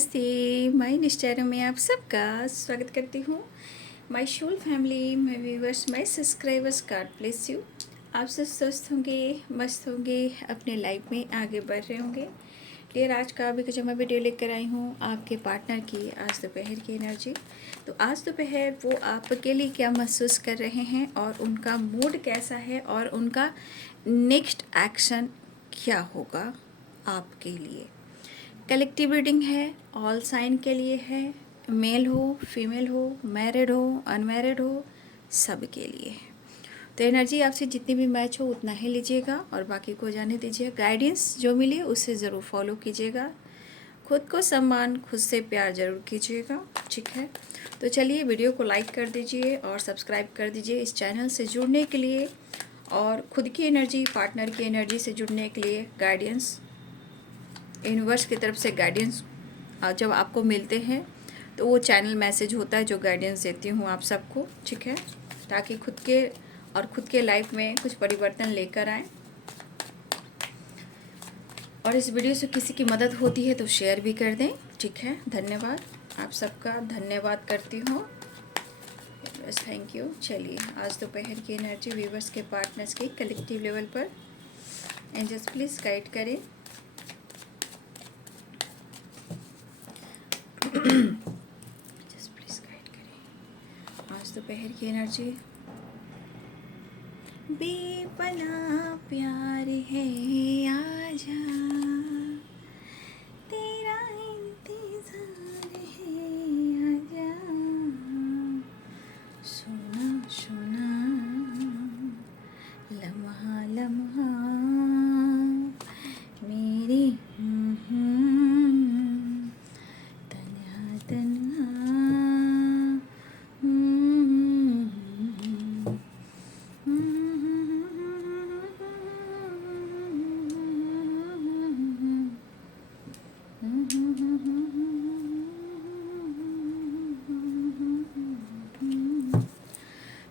नमस्ते। माय निश्चय में आप सबका स्वागत करती हूँ। My whole family, my viewers, my subscribers, God bless you. आप सब स्वस्थ होंगे, मस्त होंगे, अपने लाइफ में आगे बढ़ रहे होंगे। डियर, आज का भी कुछ मैं वीडियो लेकर आई हूँ आपके पार्टनर की आज दोपहर की एनर्जी। तो आज दोपहर वो आपके लिए क्या महसूस कर रहे हैं और उनका मूड कैसा है और उनका नेक्स्ट एक्शन क्या होगा आपके लिए। कलेक्टिव रीडिंग है, ऑल साइन के लिए है, मेल हो, फीमेल हो, मैरिड हो, अनमैरिड हो, सब के लिए है। तो एनर्जी आपसे जितनी भी मैच हो उतना ही लीजिएगा और बाकी को जाने दीजिए। गाइडेंस जो मिले उससे ज़रूर फॉलो कीजिएगा। खुद को सम्मान, खुद से प्यार ज़रूर कीजिएगा, ठीक है। तो चलिए वीडियो को लाइक कर दीजिए और सब्सक्राइब कर दीजिए इस चैनल से जुड़ने के लिए और खुद की एनर्जी, पार्टनर की एनर्जी से जुड़ने के लिए गाइडेंस, यूनिवर्स की तरफ से गाइडेंस जब आपको मिलते हैं तो वो चैनल मैसेज होता है जो गाइडेंस देती हूँ आप सबको, ठीक है, ताकि खुद के लाइफ में कुछ परिवर्तन लेकर आएँ। और इस वीडियो से किसी की मदद होती है तो शेयर भी कर दें, ठीक है। धन्यवाद, आप सबका धन्यवाद करती हूँ, बस थैंक यू। चलिए आज दोपहर की एनर्जी व्यूवर्स के, पार्टनर्स के कलेक्टिव लेवल पर एंजल्स प्लीज़ गाइड करें। जस्ट प्लीज़ गाइड करें आज दोपहर की एनर्जी। बेपनाह प्यार है, आजा, तेरा इंतजार है, आजा, सोना सोना लम्हा लम्हा मेरी तन्हा तन्हा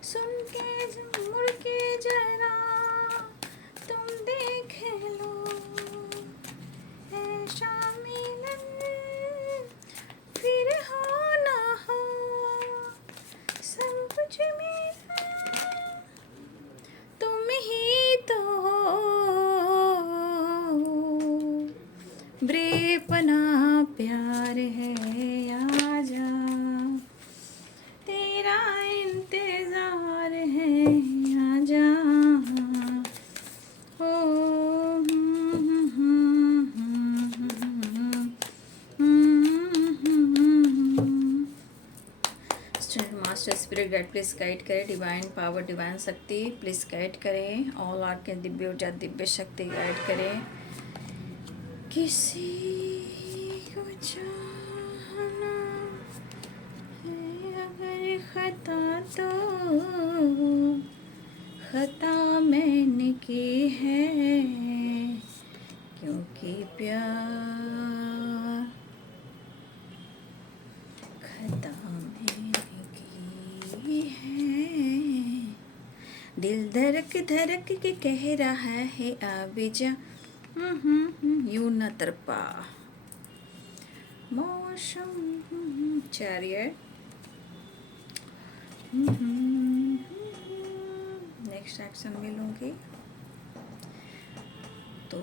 सुन के मुड़ के जरा तुम देख लो, ऐसा मिलन फिर हो ना हो, सब कुछ मेरा तुम ही तो हो, बेपनाह प्यार है, आजा, तेरा इंतजार है, आजा, ओ master spirit guide please guide करें। डिवाइन पावर, डिवाइन शक्ति प्लीज गाइड करें। ऑल आर्ट के दिव्य ऊर्जा, दिव्य शक्ति गाइड करें। किसी को चाहना है अगर खता तो खता मैंने की है, क्योंकि प्यार खता मैंने की है। दिल धड़क धड़क के कह रहा है आबिजा, यूं न तरपा मौसम। चैरियट, नेक्स्ट एक्शन मिलूंगी तो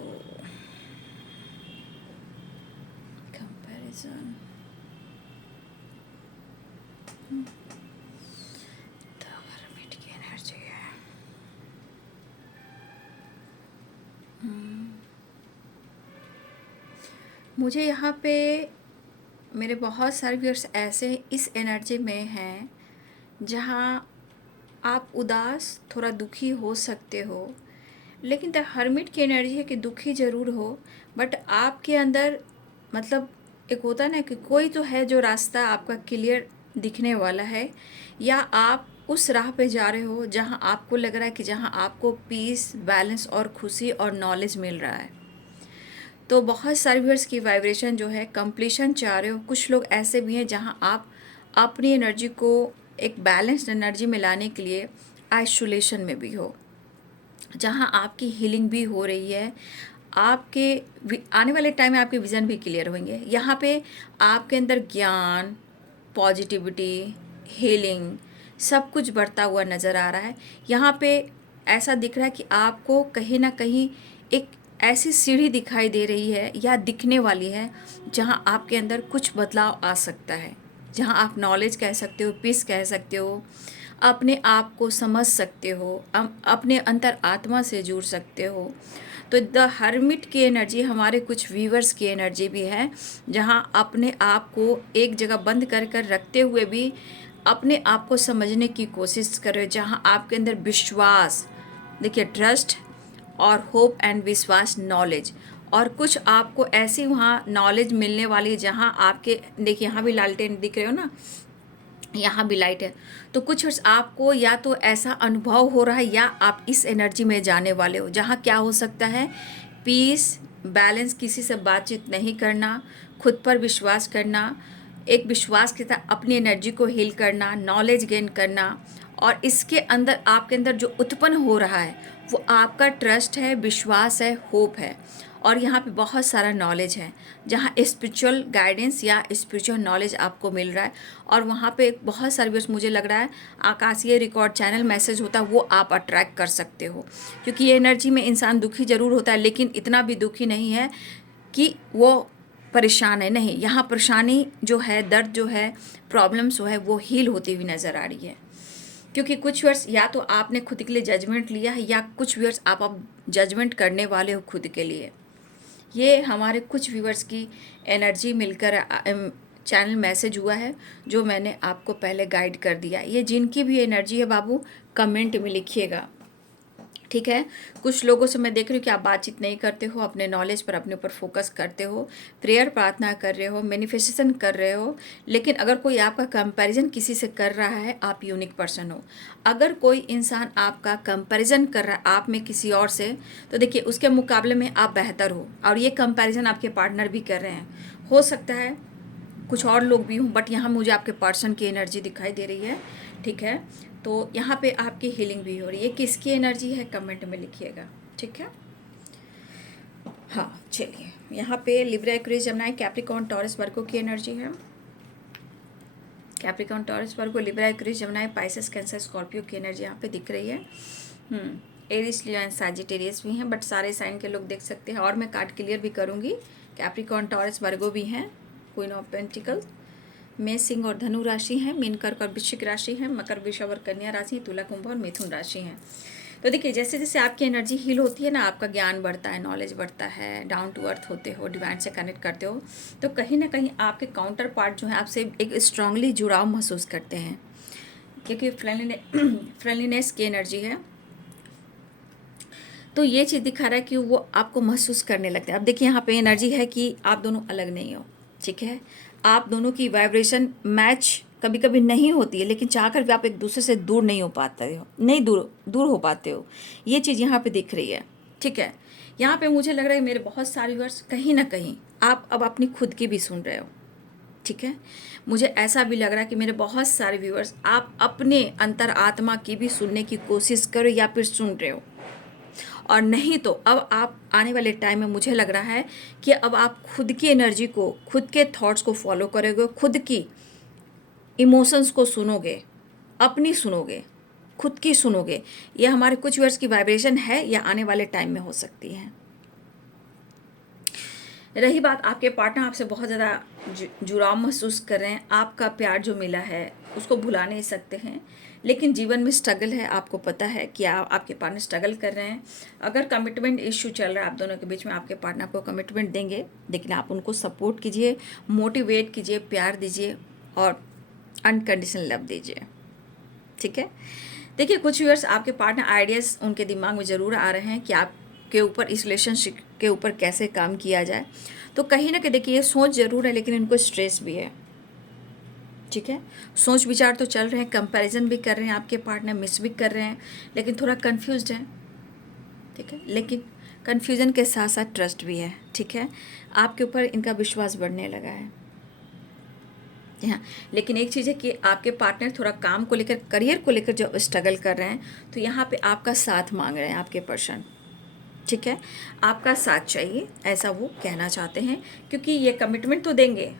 कंपैरिजन, तो हर्मिट की एनर्जी है। मुझे यहाँ पे मेरे बहुत सारे व्यूअर्स ऐसे इस एनर्जी में हैं जहाँ आप उदास, थोड़ा दुखी हो सकते हो, लेकिन द हर्मिट की एनर्जी है कि दुखी ज़रूर हो, बट आपके अंदर मतलब एक होता है ना कि कोई तो है जो रास्ता आपका क्लियर दिखने वाला है, या आप उस राह पे जा रहे हो जहाँ आपको लग रहा है कि जहाँ आपको पीस, बैलेंस और खुशी और नॉलेज मिल रहा है। तो बहुत सारे व्यूअर्स की वाइब्रेशन जो है कंप्लीशन चाह रहे हो। कुछ लोग ऐसे भी हैं जहाँ आप अपनी एनर्जी को एक बैलेंस्ड एनर्जी में लाने के लिए आइसोलेशन में भी हो, जहाँ आपकी हीलिंग भी हो रही है, आपके आने वाले टाइम में आपके विज़न भी क्लियर होंगे। यहाँ पे आपके अंदर ज्ञान, पॉजिटिविटी, हीलिंग सब कुछ बढ़ता हुआ नज़र आ रहा है। यहाँ पे ऐसा दिख रहा है कि आपको कहीं ना कहीं एक ऐसी सीढ़ी दिखाई दे रही है या दिखने वाली है जहाँ आपके अंदर कुछ बदलाव आ सकता है, जहाँ आप नॉलेज कह सकते हो, पीस कह सकते हो, अपने आप को समझ सकते हो, अपने अंतर आत्मा से जुड़ सकते हो। तो द हर्मिट की एनर्जी हमारे कुछ व्यूवर्स की एनर्जी भी है, जहाँ अपने आप को एक जगह बंद कर कर रखते हुए भी अपने आप को समझने की कोशिश करो, जहाँ आपके अंदर विश्वास, देखिए ट्रस्ट और होप एंड विश्वास, नॉलेज, और कुछ आपको ऐसी वहाँ नॉलेज मिलने वाली है जहाँ आपके, देखिए यहाँ भी लालटेन दिख रहे हो ना, यहाँ भी लाइट है। तो कुछ आपको या तो ऐसा अनुभव हो रहा है या आप इस एनर्जी में जाने वाले हो, जहाँ क्या हो सकता है, पीस, बैलेंस, किसी से बातचीत नहीं करना, खुद पर विश्वास करना, एक विश्वास के साथ अपनी एनर्जी को हील करना, नॉलेज गेन करना, और इसके अंदर आपके अंदर जो उत्पन्न हो रहा है वो आपका ट्रस्ट है, विश्वास है, होप है। और यहाँ पे बहुत सारा नॉलेज है, जहाँ स्पिरिचुअल गाइडेंस या स्पिरिचुअल नॉलेज आपको मिल रहा है। और वहाँ पे बहुत सारे व्यर्स, मुझे लग रहा है आकाशीय रिकॉर्ड चैनल मैसेज होता है, वो आप अट्रैक्ट कर सकते हो, क्योंकि ये एनर्जी में इंसान दुखी ज़रूर होता है लेकिन इतना भी दुखी नहीं है कि वो परेशान है। नहीं, यहाँ परेशानी जो है, दर्द जो है, प्रॉब्लम्स जो है वो हील होती हुई नज़र आ रही है। क्योंकि कुछ वर्ष या तो आपने खुद के लिए जजमेंट लिया है या कुछ वर्ष आप जजमेंट करने वाले हो खुद के लिए। ये हमारे कुछ व्यूवर्स की एनर्जी मिलकर चैनल मैसेज हुआ है, जो मैंने आपको पहले गाइड कर दिया। ये जिनकी भी एनर्जी है बाबू, कमेंट में लिखिएगा, ठीक है। कुछ लोगों से मैं देख रही हूँ कि आप बातचीत नहीं करते हो, अपने नॉलेज पर, अपने ऊपर फोकस करते हो, प्रेयर प्रार्थना कर रहे हो, मैनिफेस्टेशन कर रहे हो, लेकिन अगर कोई आपका कंपैरिजन किसी से कर रहा है, आप यूनिक पर्सन हो। अगर कोई इंसान आपका कंपैरिजन कर रहा है आप में किसी और से, तो देखिए उसके मुकाबले में आप बेहतर हो, और ये कंपैरिजन आपके पार्टनर भी कर रहे हैं। हो सकता है कुछ और लोग भी हों, बट यहाँ मुझे आपके पर्सन की एनर्जी दिखाई दे रही है, ठीक है। तो यहाँ पे आपकी हीलिंग भी हो रही है। किसकी एनर्जी है कमेंट में लिखिएगा, ठीक है। हाँ चलिए, यहाँ पे Libra, Aquarius, Gemini, Capricorn, Taurus, Virgo की एनर्जी है। Capricorn, Taurus, Virgo, Libra, Aquarius, Gemini, Pisces, Cancer, Scorpio की एनर्जी यहाँ पे दिख रही है। एरिस, लियो एंड सैजिटेरियस भी हैं, बट सारे साइन के लोग देख सकते हैं, और मैं कार्ड क्लियर भी करूँगी। कैप्रिकॉर्न, टॉरस, वर्गो भी हैं। क्वीन ऑफ पेंटिकल, मेष, सिंह और धनु राशि हैं। मीन, कर्क और वृश्चिक राशि है। मकर, वृषभ और कन्या राशि, तुला, कुंभ और मिथुन राशि हैं। तो देखिए जैसे जैसे आपकी एनर्जी हील होती है ना, आपका ज्ञान बढ़ता है, नॉलेज बढ़ता है, डाउन टू अर्थ होते हो, डिवाइन से कनेक्ट करते हो, तो कहीं ना कहीं आपके काउंटर पार्ट जो है आपसे एक स्ट्रांगली जुड़ाव महसूस करते हैं, क्योंकि फ्रेंडलीनेस की एनर्जी है। तो ये चीज़ दिखा रहा है कि वो आपको महसूस करने लगते हैं। अब देखिए यहाँ पे एनर्जी है कि आप दोनों अलग नहीं हो, ठीक है। आप दोनों की वाइब्रेशन मैच कभी कभी नहीं होती है, लेकिन चाहकर भी आप एक दूसरे से दूर नहीं हो पाते हो, नहीं दूर हो पाते हो। ये चीज़ यहाँ पे दिख रही है, ठीक है। यहाँ पे मुझे लग रहा है मेरे बहुत सारे व्यूअर्स कहीं ना कहीं आप अब अपनी खुद की भी सुन रहे हो, ठीक है। मुझे ऐसा भी लग रहा है कि मेरे बहुत सारे व्यूअर्स आप अपने अंतर आत्मा की भी सुनने की कोशिश करो या फिर सुन रहे हो, और नहीं तो अब आप आने वाले टाइम में मुझे लग रहा है कि अब आप खुद की एनर्जी को, खुद के थॉट्स को फॉलो करोगे, खुद की इमोशंस को सुनोगे, अपनी सुनोगे, खुद की सुनोगे। ये हमारे कुछ वर्ष की वाइब्रेशन है या आने वाले टाइम में हो सकती है। रही बात आपके पार्टनर आपसे बहुत ज़्यादा जुड़ाव महसूस कर रहे हैं, आपका प्यार जो मिला है उसको भुला नहीं सकते हैं, लेकिन जीवन में स्ट्रगल है, आपको पता है कि आपके पार्टनर स्ट्रगल कर रहे हैं। अगर कमिटमेंट इश्यू चल रहा है आप दोनों के बीच में, आपके पार्टनर आपको कमिटमेंट देंगे, लेकिन आप उनको सपोर्ट कीजिए, मोटिवेट कीजिए, प्यार दीजिए और अनकंडीशनल लव दीजिए, ठीक है। देखिए कुछ व्यूअर्स आपके पार्टनर आइडियाज़ उनके दिमाग में ज़रूर आ रहे हैं कि आपके ऊपर, इस रिलेशनशिप के ऊपर कैसे काम किया जाए। तो कहीं ना कहीं देखिए ये सोच ज़रूर है, लेकिन इनको स्ट्रेस भी है, ठीक है। सोच विचार तो चल रहे हैं, कंपैरिजन भी कर रहे हैं, आपके पार्टनर मिस भी कर रहे हैं, लेकिन थोड़ा कंफ्यूज्ड है, ठीक है। लेकिन कंफ्यूजन के साथ साथ ट्रस्ट भी है, ठीक है। आपके ऊपर इनका विश्वास बढ़ने लगा है, हाँ। लेकिन एक चीज़ है कि आपके पार्टनर थोड़ा काम को लेकर, करियर को लेकर जो स्ट्रगल कर रहे हैं, तो यहाँ पे आपका साथ मांग रहे हैं आपके पर्सन, ठीक है, आपका साथ चाहिए, ऐसा वो कहना चाहते हैं, क्योंकि ये कमिटमेंट तो देंगे,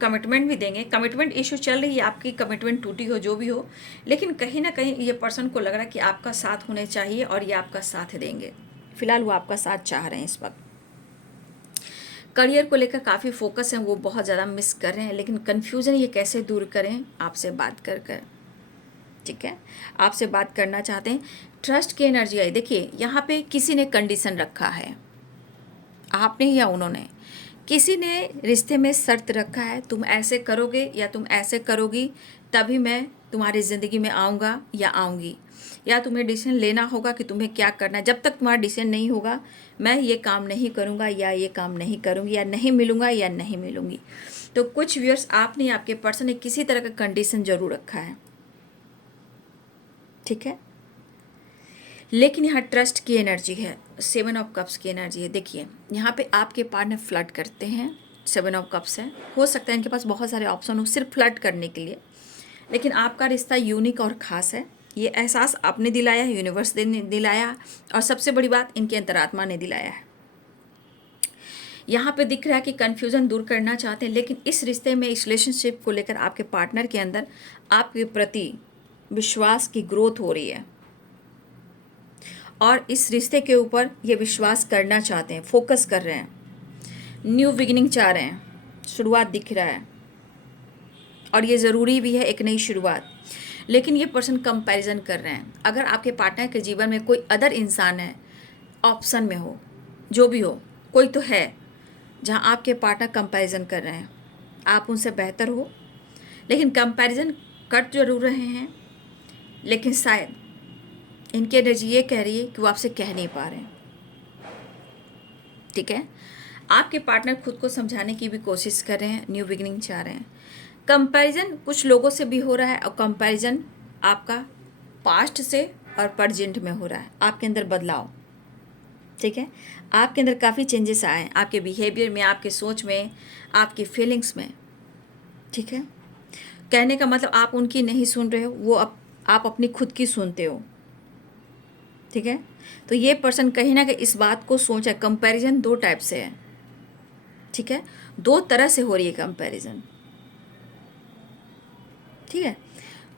कमिटमेंट भी देंगे। कमिटमेंट इशू चल रही है, आपकी कमिटमेंट टूटी हो, जो भी हो, लेकिन कहीं ना कहीं ये पर्सन को लग रहा है कि आपका साथ होने चाहिए और ये आपका साथ देंगे। फिलहाल वो आपका साथ चाह रहे हैं इस वक्त। करियर को लेकर काफ़ी फोकस है, वो बहुत ज़्यादा मिस कर रहे हैं, लेकिन कन्फ्यूज़न ये कैसे दूर करें, आपसे बात कर कर। ठीक है, आपसे बात करना चाहते हैं। ट्रस्ट की एनर्जी आई। देखिए यहाँ पे किसी ने कंडीशन रखा है, आपने या उन्होंने, किसी ने रिश्ते में शर्त रखा है, तुम ऐसे करोगे या तुम ऐसे करोगी तभी मैं तुम्हारी ज़िंदगी में आऊँगा या आऊँगी, या तुम्हें डिसीजन लेना होगा कि तुम्हें क्या करना है। जब तक तुम्हारा डिसीजन नहीं होगा मैं ये काम नहीं करूँगा या ये काम नहीं करूँगी, या नहीं मिलूँगा या नहीं मिलूँगी। तो कुछ व्यूअर्स, आपने, आपके पर्सन ने किसी तरह का कंडीशन ज़रूर रखा है। ठीक है, लेकिन यहाँ ट्रस्ट की एनर्जी है, 7 ऑफ कप्स की एनर्जी है। देखिए यहाँ पे आपके पार्टनर फ्लर्ट करते हैं, 7 ऑफ कप्स है, हो सकता है इनके पास बहुत सारे ऑप्शन हो सिर्फ फ्लर्ट करने के लिए, लेकिन आपका रिश्ता यूनिक और ख़ास है। ये एहसास आपने दिलाया, यूनिवर्स ने दिलाया, और सबसे बड़ी बात इनकी अंतरात्मा ने दिलाया है। यहाँ पे दिख रहा है कि कन्फ्यूज़न दूर करना चाहते हैं, लेकिन इस रिश्ते में, इस रिलेशनशिप को लेकर आपके पार्टनर के अंदर आपके प्रति विश्वास की ग्रोथ हो रही है, और इस रिश्ते के ऊपर ये विश्वास करना चाहते हैं, फोकस कर रहे हैं, न्यू बिगिनिंग चाह रहे हैं, शुरुआत दिख रहा है, और ये ज़रूरी भी है एक नई शुरुआत। लेकिन ये पर्सन कंपैरिजन कर रहे हैं। अगर आपके पार्टनर के जीवन में कोई अदर इंसान है, ऑप्शन में हो, जो भी हो, कोई तो है जहाँ आपके पार्टनर कंपैरिजन कर रहे हैं, आप उनसे बेहतर हो, लेकिन कंपैरिजन कर जरूर रहे हैं, लेकिन शायद इनकी एनर्जी ये कह रही है कि वो आपसे कह नहीं पा रहे हैं। ठीक है, आपके पार्टनर खुद को समझाने की भी कोशिश कर रहे हैं, न्यू बिगिनिंग चाह रहे हैं। कंपैरिजन कुछ लोगों से भी हो रहा है, और कंपैरिजन आपका पास्ट से और प्रेजेंट में हो रहा है। आपके अंदर बदलाव, ठीक है, आपके अंदर काफ़ी चेंजेस आए हैं, आपके बिहेवियर में, आपके सोच में, आपकी फीलिंग्स में। ठीक है, कहने का मतलब आप उनकी नहीं सुन रहे हो, वो आप अपनी खुद की सुनते हो। ठीक है, तो ये पर्सन कहीं ना कहीं इस बात को सोचा। कंपैरिजन 2 टाइप से है। ठीक है, 2 तरह से हो रही है कंपैरिजन। ठीक है,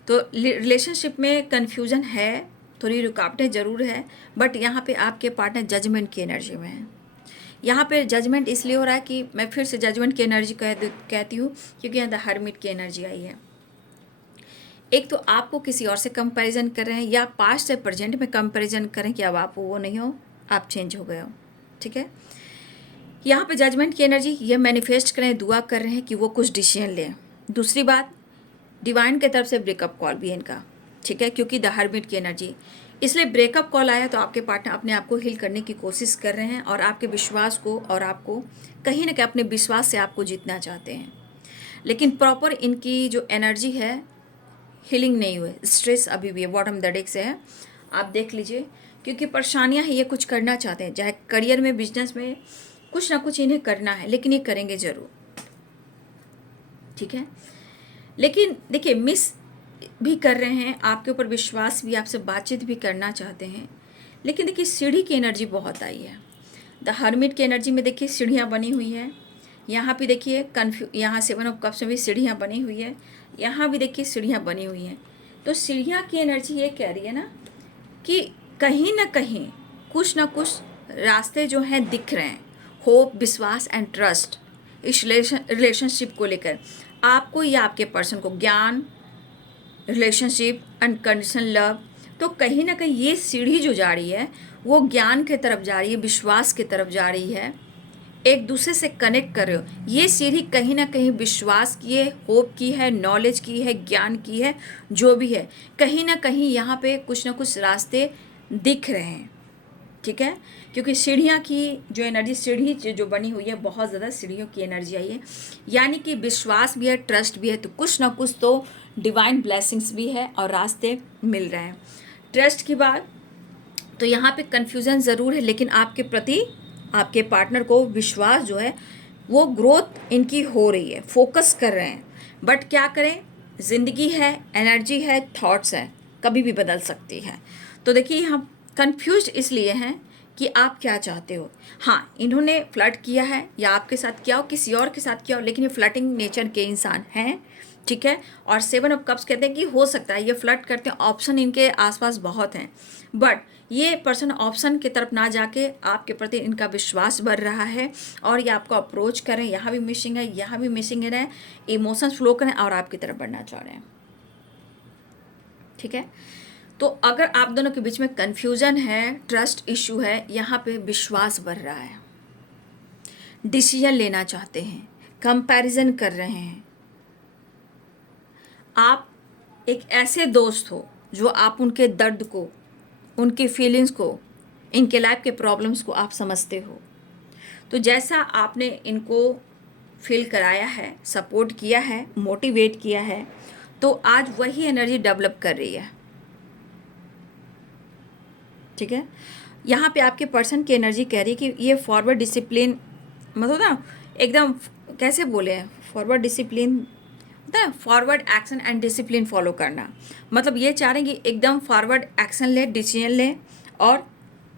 तो रिलेशनशिप में कन्फ्यूजन है, थोड़ी रुकावटें ज़रूर है, बट यहाँ पे आपके पार्टनर जजमेंट की एनर्जी में है। यहाँ पे जजमेंट इसलिए हो रहा है कि मैं फिर से जजमेंट की एनर्जी कहती हूँ, क्योंकि यहाँ द हर्मिट की एनर्जी आई है। एक तो आपको किसी और से कंपैरिजन कर रहे हैं, या पास्ट से प्रेजेंट में कंपैरिजन करें कि अब आप वो नहीं हो, आप चेंज हो गए हो। ठीक है, यहाँ पे जजमेंट की एनर्जी, ये मैनिफेस्ट करें, दुआ कर रहे हैं कि वो कुछ डिसीजन लें। दूसरी बात, डिवाइन की तरफ से ब्रेकअप कॉल भी है इनका। ठीक है, क्योंकि द हर्मिट की एनर्जी, इसलिए ब्रेकअप कॉल आया, तो आपके पार्टनर अपने आप को हील करने की कोशिश कर रहे हैं, और आपके विश्वास को, और आपको कहीं ना कहीं अपने विश्वास से आपको जीतना चाहते हैं। लेकिन प्रॉपर इनकी जो एनर्जी है, हीलिंग नहीं हुए, स्ट्रेस अभी भी है, बॉटम द डेक से है, आप देख लीजिए, क्योंकि परेशानियां हैं। ये कुछ करना चाहते हैं, चाहे करियर में, बिजनेस में, कुछ ना कुछ इन्हें करना है, लेकिन ये करेंगे ज़रूर। ठीक है, लेकिन देखिए मिस भी कर रहे हैं, आपके ऊपर विश्वास भी, आपसे बातचीत भी करना चाहते हैं, लेकिन देखिए सीढ़ी की एनर्जी बहुत आई है। द हर्मिट की एनर्जी में देखिए सीढ़ियाँ बनी हुई है, यहाँ भी देखिए यहाँ 7 ऑफ कप्स में भी सीढ़ियाँ बनी हुई है, यहाँ भी देखिए सीढ़ियाँ बनी हुई हैं। तो सीढ़ियाँ की एनर्जी ये कह रही है ना कि कहीं ना कहीं कुछ ना कुछ रास्ते जो हैं दिख रहे हैं। होप, विश्वास एंड ट्रस्ट, इस रिलेशनशिप को लेकर आपको या आपके पर्सन को, ज्ञान, रिलेशनशिप, अनकंडीशनल लव, तो कहीं ना कहीं ये सीढ़ी जो जा रही है वो ज्ञान की तरफ जा रही है, विश्वास की तरफ जा रही है, एक दूसरे से कनेक्ट कर रहे हो। ये सीढ़ी कहीं ना कहीं विश्वास की है, होप की है, नॉलेज की है, ज्ञान की है, जो भी है, कहीं ना कहीं यहाँ पे कुछ ना कुछ रास्ते दिख रहे हैं। ठीक है, क्योंकि सीढ़ियाँ की जो एनर्जी, सीढ़ी जो बनी हुई है, बहुत ज़्यादा सीढ़ियों की एनर्जी आई है, यानी कि विश्वास भी है, ट्रस्ट भी है, तो कुछ ना कुछ तो डिवाइन ब्लेसिंग्स भी है और रास्ते मिल रहे हैं। ट्रस्ट की बात, तो यहाँ पे कन्फ्यूज़न ज़रूर है, लेकिन आपके प्रति, आपके पार्टनर को विश्वास जो है वो ग्रोथ इनकी हो रही है, फोकस कर रहे हैं। बट क्या करें, ज़िंदगी है, एनर्जी है, थॉट्स है, कभी भी बदल सकती है। तो देखिए हम कंफ्यूज इसलिए हैं कि आप क्या चाहते हो। हाँ, इन्होंने फ्लर्ट किया है या आपके साथ किया हो, किसी और के साथ किया हो, लेकिन ये फ्लर्टिंग नेचर के इंसान हैं, ठीक है। और 7 ऑफ कप्स कहते हैं कि हो सकता है ये फ्लर्ट करते हैं, ऑप्शन इनके आसपास बहुत हैं, बट ये पर्सन ऑप्शन की तरफ ना जाके आपके प्रति इनका विश्वास बढ़ रहा है और ये आपको अप्रोच करें, यहाँ भी मिसिंग है, यहाँ भी मिसिंग है, इमोशंस फ्लो करें और आपकी तरफ बढ़ना चाह रहे हैं, ठीक है। तो अगर आप दोनों के बीच में कन्फ्यूजन है, ट्रस्ट इशू है, यहाँ पे विश्वास बढ़ रहा है, डिसीजन लेना चाहते हैं, कंपैरिजन कर रहे हैं, आप एक ऐसे दोस्त हो जो आप उनके दर्द को, उनके फीलिंग्स को, इनके लाइफ के प्रॉब्लम्स को आप समझते हो। तो जैसा आपने इनको फील कराया है, सपोर्ट किया है, मोटिवेट किया है, तो आज वही एनर्जी डेवलप कर रही है, ठीक है। यहाँ पे आपके पर्सन की एनर्जी कह रही है कि ये फॉरवर्ड डिसिप्लिन, मतलब ना एकदम कैसे बोले हैं, फॉरवर्ड डिसिप्लिन होता है, forward action and discipline follow करना, मतलब ये चाह रहे हैं कि एकदम फॉरवर्ड एक्शन लें, डिसीजन लें और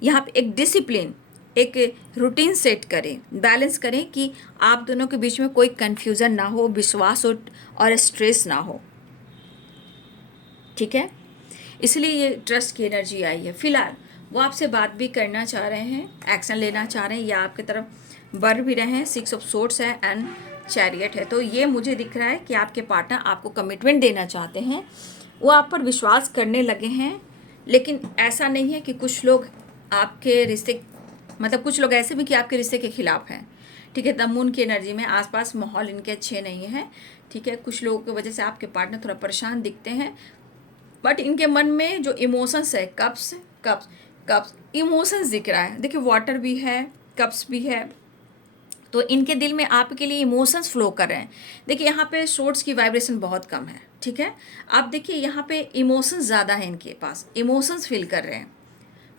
यहाँ पे एक डिसिप्लिन, एक रूटीन सेट करें, बैलेंस करें कि आप दोनों के बीच में कोई कन्फ्यूज़न ना हो, विश्वास हो और स्ट्रेस ना हो, ठीक है। इसलिए ये ट्रस्ट की एनर्जी आई है। फिलहाल वो आपसे बात भी करना चाह रहे हैं, एक्शन लेना चाह रहे हैं या आपकी तरफ बढ़ भी रहे हैं। 6 ऑफ सोर्ड्स है एंड चैरियट है। तो ये मुझे दिख रहा है कि आपके पार्टनर आपको कमिटमेंट देना चाहते हैं, वो आप पर विश्वास करने लगे हैं। लेकिन ऐसा नहीं है कि कुछ लोग आपके रिश्ते, मतलब कुछ लोग ऐसे भी कि आपके रिश्ते के खिलाफ हैं, ठीक है। द मून की एनर्जी में आसपास माहौल इनके अच्छे नहीं है, ठीक है। कुछ लोगों की वजह से आपके पार्टनर थोड़ा परेशान दिखते हैं, बट इनके मन में जो इमोशंस है, कप्स कप्स कप्स इमोशंस दिख रहा है। देखिए वाटर भी है, कप्स भी है, तो इनके दिल में आपके लिए इमोशंस फ्लो कर रहे हैं। देखिए यहाँ पे सोर्ड्स की वाइब्रेशन बहुत कम है, ठीक है। आप देखिए यहाँ पे इमोशंस ज़्यादा है, इनके पास इमोशंस फील कर रहे हैं,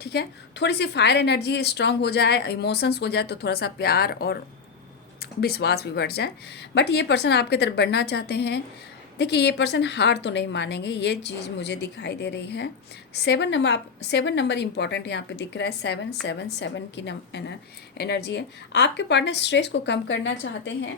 ठीक है। थोड़ी सी फायर एनर्जी स्ट्रांग हो जाए, इमोशंस हो जाए तो थोड़ा सा प्यार और विश्वास भी बढ़ जाए। बट ये पर्सन आपकी तरफ बढ़ना चाहते हैं। देखिए ये पर्सन हार तो नहीं मानेंगे, ये चीज़ मुझे दिखाई दे रही है। 7 नंबर इंपॉर्टेंट यहाँ पे दिख रहा है। 7 की एनर्जी है। आपके पार्टनर स्ट्रेस को कम करना चाहते हैं।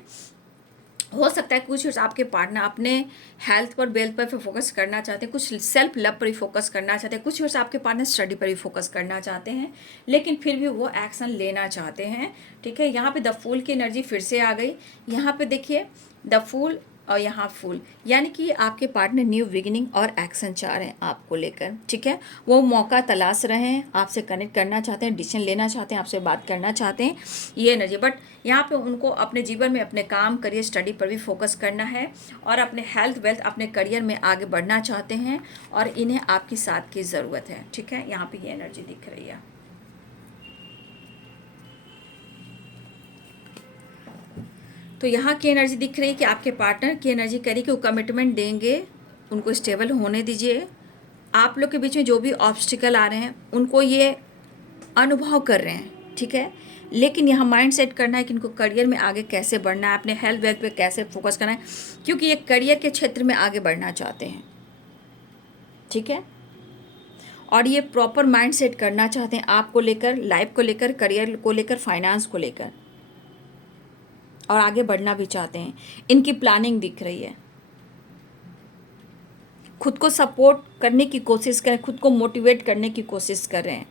हो सकता है कुछ आपके पार्टनर अपने हेल्थ पर, वेल्थ पर फोकस करना चाहते हैं, कुछ सेल्फ लव पर ही फोकस करना चाहते हैं, कुछ वर्ष आपके पार्टनर स्टडी पर ही फोकस करना चाहते हैं, लेकिन फिर भी वो एक्शन लेना चाहते हैं, ठीक है। यहाँ पे द फूल की एनर्जी फिर से आ गई। यहाँ पे देखिए द फूल और यहाँ फूल, यानी कि आपके पार्टनर न्यू बिगिनिंग और एक्शन चाह रहे हैं आपको लेकर, ठीक है। वो मौका तलाश रहे हैं, आपसे कनेक्ट करना चाहते हैं, डिसीजन लेना चाहते हैं, आपसे बात करना चाहते हैं, ये एनर्जी। बट यहाँ पे उनको अपने जीवन में अपने काम, करियर, स्टडी पर भी फोकस करना है और अपने हेल्थ, वेल्थ, अपने करियर में आगे बढ़ना चाहते हैं और इन्हें आपकी साथ की ज़रूरत है, ठीक है। यहाँ पे ये एनर्जी दिख रही है। तो यहाँ की एनर्जी दिख रही है कि आपके पार्टनर की एनर्जी कह रही कि वो कमिटमेंट देंगे, उनको स्टेबल होने दीजिए। आप लोग के बीच में जो भी ऑब्स्टिकल आ रहे हैं उनको ये अनुभव कर रहे हैं, ठीक है। लेकिन यहाँ माइंड सेट करना है कि इनको करियर में आगे कैसे बढ़ना है, अपने हेल्थ वेल्थ पे कैसे फोकस करना है, क्योंकि ये करियर के क्षेत्र में आगे बढ़ना चाहते हैं, ठीक है। और ये प्रॉपर माइंड सेट करना चाहते हैं आपको लेकर, लाइफ को लेकर, करियर को लेकर, फाइनेंस को लेकर, और आगे बढ़ना भी चाहते हैं। इनकी प्लानिंग दिख रही है। खुद को सपोर्ट करने की कोशिश करें, खुद को मोटिवेट करने की कोशिश कर रहे हैं,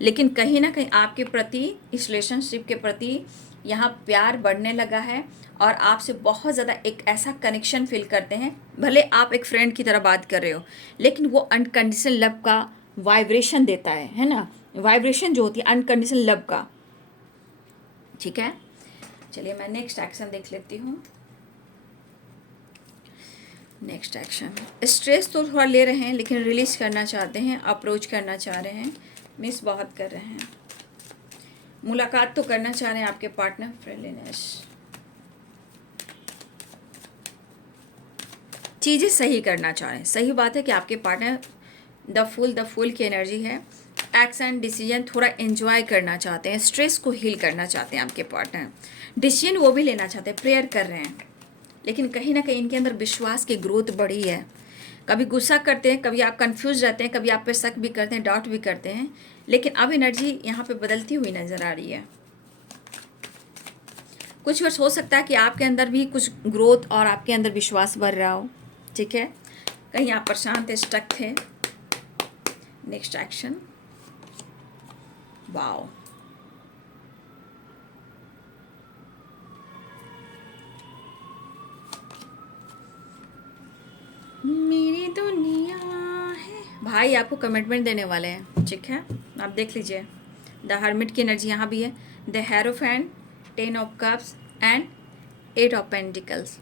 लेकिन कहीं ना कहीं आपके प्रति, इस रिलेशनशिप के प्रति यहाँ प्यार बढ़ने लगा है और आपसे बहुत ज़्यादा एक ऐसा कनेक्शन फील करते हैं। भले आप एक फ्रेंड की तरह बात कर रहे हो, लेकिन वो अनकंडीशनल लव का वाइब्रेशन देता है ना, वाइब्रेशन जो होती है अनकंडीशनल लव का, ठीक है। चलिए मैं नेक्स्ट एक्शन देख लेती हूँ। नेक्स्ट एक्शन, स्ट्रेस तो थोड़ा ले रहे हैं लेकिन रिलीज करना चाहते हैं, अप्रोच करना चाह रहे हैं, मिस बहुत कर रहे हैं, मुलाकात तो करना चाह रहे हैं आपके पार्टनर, फ्रेंडलीनेस, चीज़ें सही करना चाह रहे हैं। सही बात है कि आपके पार्टनर द फूल की एनर्जी है। एक्शन, डिसीजन थोड़ा एंजॉय करना चाहते हैं, स्ट्रेस को हील करना चाहते हैं आपके पार्टनर, डिसीजन वो भी लेना चाहते हैं, प्रेयर कर रहे हैं, लेकिन कहीं ना कहीं इनके अंदर विश्वास की ग्रोथ बढ़ी है। कभी गुस्सा करते हैं, कभी आप कंफ्यूज रहते हैं, कभी आप पे शक भी करते हैं, डाउट भी करते हैं, लेकिन अब एनर्जी यहाँ पे बदलती हुई नज़र आ रही है। कुछ वर्ष हो सकता है कि आपके अंदर भी कुछ ग्रोथ और आपके अंदर विश्वास बढ़ रहा हो, ठीक है। कहीं आप परेशान थे, स्टक थे। नेक्स्ट एक्शन, वाओ, मेरी दुनिया है। भाई आपको कमिटमेंट देने वाले हैं, ठीक है। आप देख लीजिए, द हर्मिट की एनर्जी यहाँ भी है, the hierophant, 10 of cups and 8 of pentacles.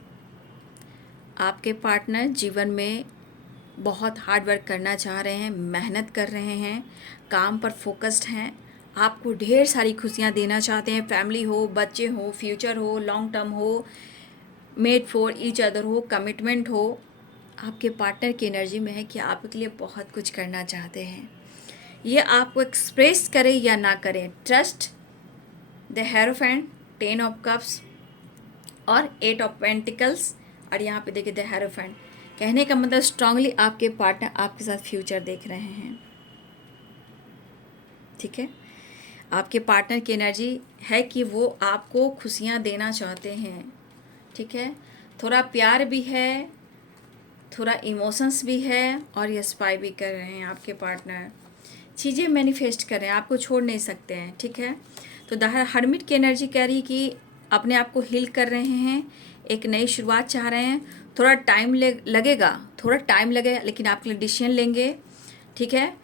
आपके पार्टनर जीवन में बहुत हार्ड वर्क करना चाह रहे हैं, मेहनत कर रहे हैं, काम पर फोकस्ड हैं, आपको ढेर सारी खुशियाँ देना चाहते हैं। फैमिली हो, बच्चे हो, फ्यूचर हो, लॉन्ग टर्म हो, मेड फॉर ईच अदर हो, कमिटमेंट हो। आपके पार्टनर की एनर्जी में है कि आपके लिए बहुत कुछ करना चाहते हैं। ये आपको एक्सप्रेस करें या ना करें, trust, the hierophant, 10 of cups और 8 ऑफ पेंटिकल्स। और यहाँ पे देखिए द हेरोफेंट, कहने का मतलब स्ट्रांगली आपके पार्टनर आपके साथ फ्यूचर देख रहे हैं, ठीक है। आपके पार्टनर की एनर्जी है कि वो आपको खुशियाँ देना चाहते हैं, ठीक है। थोड़ा प्यार भी है, थोड़ा इमोशंस भी है और ये स्पाई भी कर रहे हैं आपके पार्टनर। चीज़ें मैनिफेस्ट कर रहे हैं, आपको छोड़ नहीं सकते हैं, ठीक है। तो द हर्मिट की एनर्जी कह रही कि अपने आप को हील कर रहे हैं, एक नई शुरुआत चाह रहे हैं। थोड़ा टाइम लगेगा, थोड़ा टाइम लगेगा, लेकिन आपके लिए डिसीजन लेंगे, ठीक है।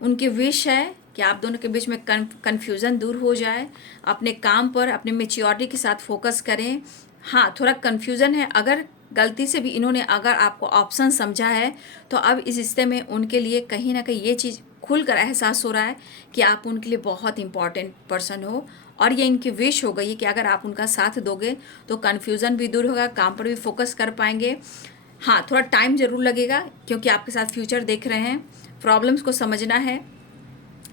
उनकी विश है कि आप दोनों के बीच में कन्फ्यूज़न दूर हो जाए, अपने काम पर अपने मेच्योरिटी के साथ फोकस करें। हाँ, थोड़ा कन्फ्यूज़न है, अगर गलती से भी इन्होंने अगर आपको ऑप्शन समझा है तो अब इस रिश्ते में उनके लिए कहीं ना कहीं ये चीज़ खुलकर एहसास हो रहा है कि आप उनके लिए बहुत इंपॉर्टेंट पर्सन हो, और ये इनकी विश हो गई है कि अगर आप उनका साथ दोगे तो कन्फ्यूज़न भी दूर होगा, काम पर भी फोकस कर पाएंगे। हाँ, थोड़ा टाइम ज़रूर लगेगा क्योंकि आपके साथ फ्यूचर देख रहे हैं, प्रॉब्लम्स को समझना है,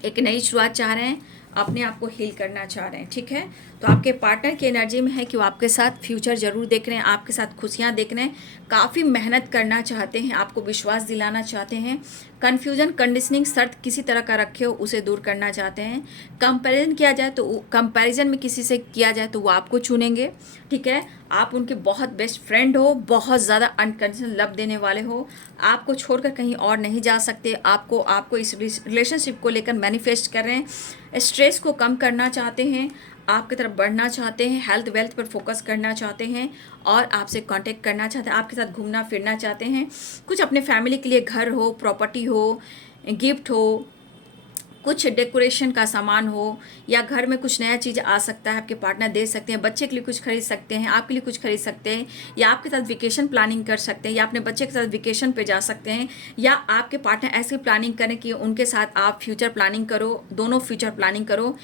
एक नई शुरुआत चाह रहे हैं, अपने आप को हील करना चाह रहे हैं, ठीक है। तो आपके पार्टनर की एनर्जी में है कि वो आपके साथ फ्यूचर ज़रूर देख रहे हैं, आपके साथ खुशियाँ देख रहे हैं, काफ़ी मेहनत करना चाहते हैं, आपको विश्वास दिलाना चाहते हैं। कन्फ्यूजन, कंडीशनिंग, शर्त किसी तरह का रखे हो उसे दूर करना चाहते हैं। कंपैरिजन किया जाए तो कंपैरिजन में किसी से किया जाए तो वो आपको चुनेंगे, ठीक है। आप उनके बहुत बेस्ट फ्रेंड हो, बहुत ज़्यादा अनकंडीशनल लव देने वाले हो, आपको छोड़कर कहीं और नहीं जा सकते। आपको इस रिलेशनशिप को लेकर मैनिफेस्ट कर रहे हैं, स्ट्रेस को कम करना चाहते हैं, आपकी तरफ बढ़ना चाहते हैं, हेल्थ वेल्थ पर फोकस करना चाहते हैं और आपसे कांटेक्ट करना चाहते हैं, आपके साथ घूमना फिरना चाहते हैं। कुछ अपने फैमिली के लिए घर हो, प्रॉपर्टी हो, गिफ्ट हो, कुछ डेकोरेशन का सामान हो, या घर में कुछ नया चीज़ आ सकता है, आपके पार्टनर दे सकते हैं। बच्चे के लिए कुछ खरीद सकते हैं, आपके लिए कुछ खरीद सकते हैं, या आपके साथ वेकेशन प्लानिंग कर सकते हैं, या अपने बच्चे के साथ वेकेशन पे जा सकते हैं, या आपके पार्टनर ऐसे प्लानिंग करें कि उनके साथ आप फ्यूचर प्लानिंग करो, दोनों फ्यूचर प्लानिंग करो।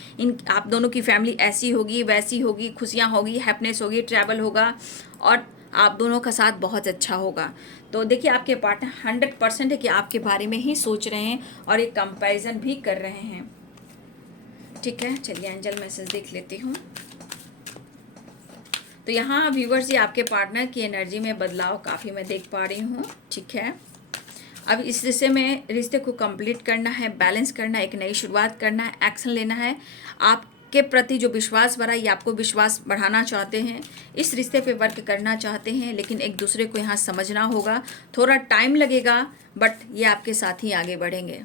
आप दोनों की फैमिली ऐसी होगी, वैसी होगी, खुशियाँ होगी, हैप्पीनेस होगी, ट्रैवल होगा और आप दोनों का साथ बहुत अच्छा होगा। तो देखिए आपके पार्टनर 100% है कि आपके बारे में ही सोच रहे हैं और एक कंपैरिजन भी कर रहे हैं, ठीक है। चलिए एंजल मैसेज देख लेती हूँ। तो यहाँ व्यूवर्स जी आपके पार्टनर की एनर्जी में बदलाव काफ़ी मैं देख पा रही हूँ, ठीक है। अब इस रिश्ते को कंप्लीट करना है, बैलेंस करना है, एक नई शुरुआत करना है, एक्शन लेना है। आपके प्रति जो विश्वास बढ़ा, ये आपको विश्वास बढ़ाना चाहते हैं, इस रिश्ते पे वर्क करना चाहते हैं, लेकिन एक दूसरे को यहाँ समझना होगा, थोड़ा टाइम लगेगा, बट ये आपके साथ ही आगे बढ़ेंगे,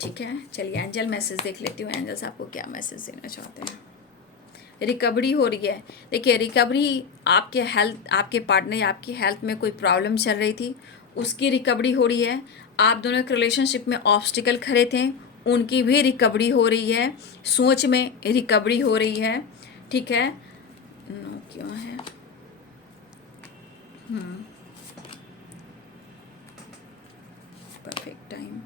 ठीक है। चलिए एंजल मैसेज देख लेती हूँ, एंजल्स आपको क्या मैसेज देना चाहते हैं। रिकवरी हो रही है, देखिए रिकवरी, आपके हेल्थ, आपके पार्टनर या आपकी हेल्थ में कोई प्रॉब्लम चल रही थी, उसकी रिकवरी हो रही है। आप दोनों के रिलेशनशिप में ऑब्स्टिकल खड़े थे, उनकी भी रिकवरी हो रही है। सोच में रिकवरी हो रही है, ठीक है। नो क्यों है, परफेक्ट टाइम,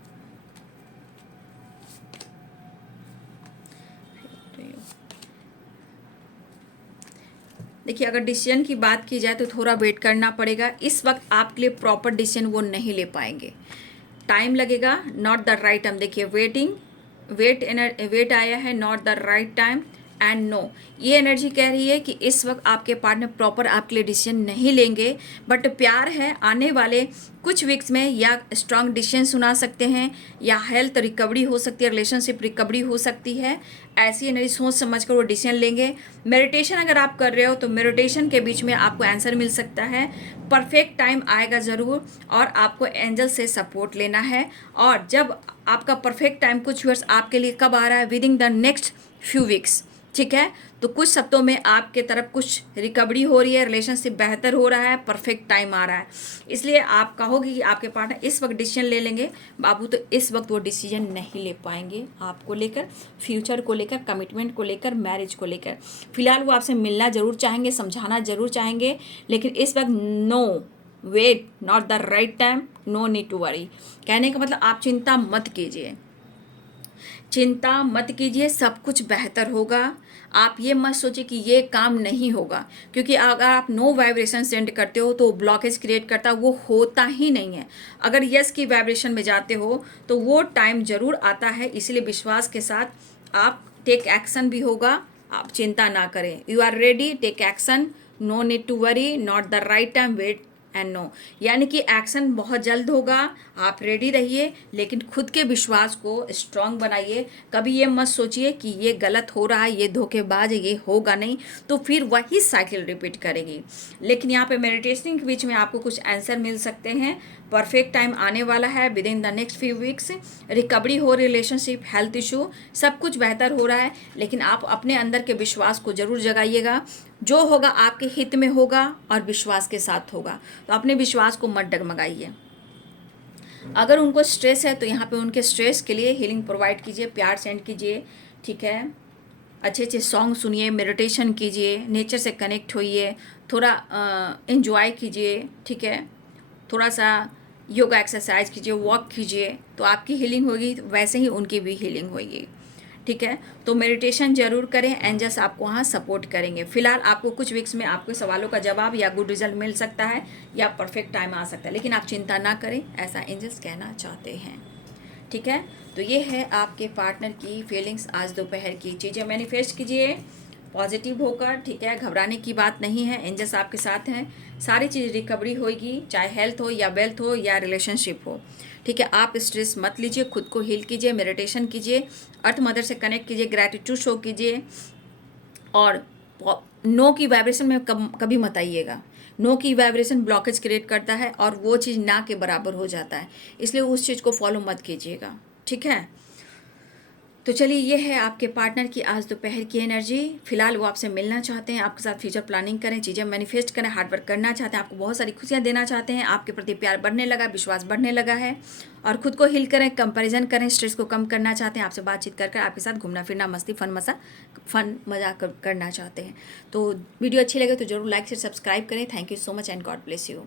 देखिए अगर डिसीजन की बात की जाए तो थोड़ा वेट करना पड़ेगा। इस वक्त आपके लिए प्रॉपर डिसीजन वो नहीं ले पाएंगे, टाइम लगेगा, नॉट द राइट टाइम। देखिए वेट आया है, not the right time, and no. ये एनर्जी कह रही है कि इस वक्त आपके पार्टनर प्रॉपर आपके लिए डिसीजन नहीं लेंगे, बट प्यार है, आने वाले कुछ वीक्स में या स्ट्रांग डिसीजन सुना सकते हैं, या हेल्थ रिकवरी हो सकती है, रिलेशनशिप रिकवरी हो सकती है। ऐसी एनर्जी सोच समझ कर वो डिसीजन लेंगे। मेडिटेशन अगर आप कर रहे हो तो मेडिटेशन के बीच में आपको आंसर मिल सकता है। परफेक्ट टाइम आएगा ज़रूर, और आपको एंजल से सपोर्ट लेना है। और जब आपका परफेक्ट टाइम कुछ वर्ष आपके लिए कब आ रहा है, with in the next few weeks, ठीक है। तो कुछ हफ्तों में आपके तरफ कुछ रिकवरी हो रही है, रिलेशनशिप बेहतर हो रहा है, परफेक्ट टाइम आ रहा है। इसलिए आप कहोगे कि आपके पार्टनर इस वक्त डिसीजन ले लेंगे, बाबू तो इस वक्त वो डिसीजन नहीं ले पाएंगे आपको लेकर, फ्यूचर को लेकर, कमिटमेंट को लेकर, मैरिज को लेकर। फिलहाल वो आपसे मिलना जरूर चाहेंगे, समझाना जरूर चाहेंगे, लेकिन इस वक्त no, wait, not the right time, no need to worry. कहने का मतलब आप चिंता मत कीजिए, चिंता मत कीजिए, सब कुछ बेहतर होगा। आप ये मत सोचिए कि ये काम नहीं होगा, क्योंकि अगर आप नो वाइब्रेशन सेंड करते हो तो ब्लॉकेज क्रिएट करता है, वो होता ही नहीं है। अगर यस की वाइब्रेशन में जाते हो तो वो टाइम जरूर आता है। इसलिए विश्वास के साथ आप टेक एक्शन भी होगा, आप चिंता ना करें। You are ready, take action, no need to worry, not the right time, wait and no. यानी कि एक्शन बहुत जल्द होगा, आप रेडी रहिए, लेकिन खुद के विश्वास को स्ट्रांग बनाइए। कभी ये मत सोचिए कि ये गलत हो रहा है, ये धोखेबाज है, ये होगा नहीं, तो फिर वही साइकिल रिपीट करेगी। लेकिन यहाँ पे मेडिटेशन के बीच में आपको कुछ आंसर मिल सकते हैं। परफेक्ट टाइम आने वाला है, with in the next few weeks. Recovery हो, रिलेशनशिप, हेल्थ इशू, सब कुछ बेहतर हो रहा है। लेकिन आप अपने अंदर के विश्वास को जरूर जगाइएगा। जो होगा आपके हित में होगा और विश्वास के साथ होगा, तो अपने विश्वास को मत डगमगाइए। अगर उनको स्ट्रेस है तो यहाँ पे उनके स्ट्रेस के लिए हीलिंग प्रोवाइड कीजिए, प्यार सेंड कीजिए, ठीक है। अच्छे अच्छे सॉन्ग सुनिए, मेडिटेशन कीजिए, नेचर से कनेक्ट होइए, थोड़ा एंजॉय कीजिए, ठीक है। थोड़ा सा योगा एक्सरसाइज कीजिए, वॉक कीजिए, तो आपकी हीलिंग होगी, वैसे ही उनकी भी हीलिंग होगी, ठीक है। तो मेडिटेशन जरूर करें, एंजल्स आपको वहाँ सपोर्ट करेंगे। फिलहाल आपको कुछ वीक्स में आपके सवालों का जवाब या गुड रिजल्ट मिल सकता है, या परफेक्ट टाइम आ सकता है, लेकिन आप चिंता ना करें, ऐसा एंजल्स कहना चाहते हैं, ठीक है। तो ये है आपके पार्टनर की फीलिंग्स आज दोपहर की। चीज़ें मैनिफेस्ट कीजिए पॉजिटिव होकर, ठीक है। घबराने की बात नहीं है, एंजल्स आपके साथ हैं। सारी चीज़ रिकवरी होगी, चाहे हेल्थ हो या वेल्थ हो या रिलेशनशिप हो, ठीक है। आप स्ट्रेस मत लीजिए, खुद को हील कीजिए, मेडिटेशन कीजिए, अर्थ मदर से कनेक्ट कीजिए, ग्रैटिट्यूड शो कीजिए, और नो की वाइब्रेशन में कभी मत आइएगा। नो की वाइब्रेशन ब्लॉकेज क्रिएट करता है, और वो चीज़ ना के बराबर हो जाता है, इसलिए उस चीज़ को फॉलो मत कीजिएगा, ठीक है। तो चलिए, ये है आपके पार्टनर की आज दोपहर की एनर्जी। फिलहाल वो आपसे मिलना चाहते हैं, आपके साथ फ्यूचर प्लानिंग करें, चीज़ें मैनिफेस्ट करें, हार्ड वर्क करना चाहते हैं, आपको बहुत सारी खुशियां देना चाहते हैं, आपके प्रति प्यार बढ़ने लगा, विश्वास बढ़ने लगा है, और खुद को हील करें, कंपैरिजन करें, स्ट्रेस को कम करना चाहते हैं, आपसे बातचीत कर आपके साथ घूमना फिरना, मस्ती, फन मजाक करना चाहते हैं। तो वीडियो अच्छी लगे तो जरूर लाइक से सब्सक्राइब करें। Thank you so much and God bless you.